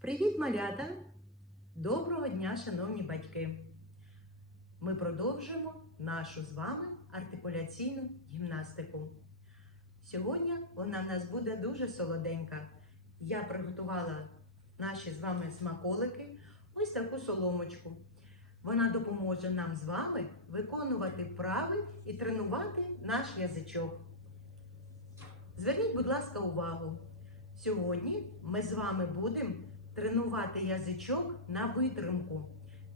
Привіт, малята! Доброго дня, шановні батьки! Ми продовжуємо нашу з вами артикуляційну гімнастику. Сьогодні вона в нас буде дуже солоденька. Я приготувала наші з вами смаколики, ось таку соломочку. Вона допоможе нам з вами виконувати вправи і тренувати наш язичок. Зверніть, будь ласка, увагу. Сьогодні ми з вами будемо тренувати язичок на витримку,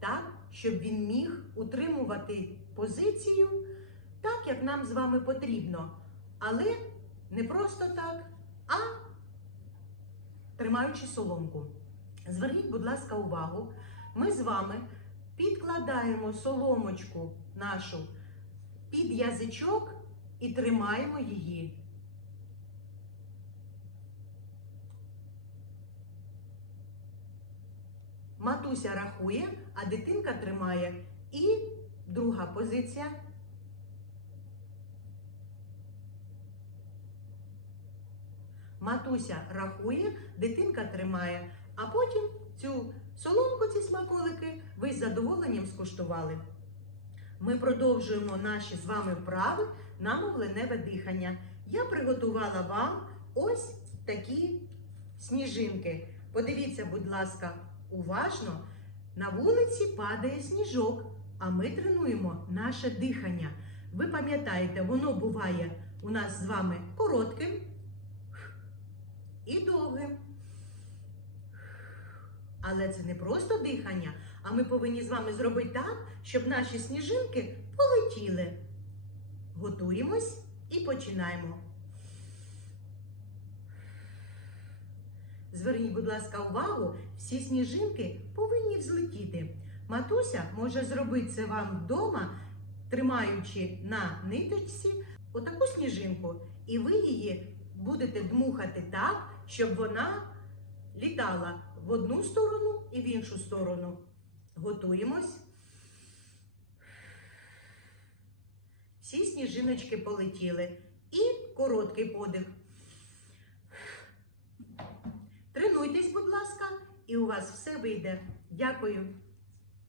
так, щоб він міг утримувати позицію так, як нам з вами потрібно. Але не просто так, а тримаючи соломку. Зверніть, будь ласка, увагу. Ми з вами підкладаємо соломочку нашу під язичок і тримаємо її. Матуся рахує, а дитинка тримає. І друга позиція. Матуся рахує, дитинка тримає, а потім цю соломку, ці смаколики ви з задоволенням скуштували. Ми продовжуємо наші з вами вправи на мовленеве дихання. Я приготувала вам ось такі сніжинки. Подивіться, будь ласка, уважно. На вулиці падає сніжок, а ми тренуємо наше дихання. Ви пам'ятаєте, воно буває у нас з вами коротким і довгим. Але це не просто дихання, а ми повинні з вами зробити так, щоб наші сніжинки полетіли. Готуємось і починаємо. Зверніть, будь ласка, увагу, всі сніжинки повинні взлетіти. Матуся може зробити це вам вдома, тримаючи на ниточці отаку сніжинку, і ви її будете дмухати так, щоб вона літала в одну сторону і в іншу сторону. Готуємось. Всі сніжиночки полетіли. І короткий подих. Тренуйтесь, будь ласка, і у вас все вийде. Дякую.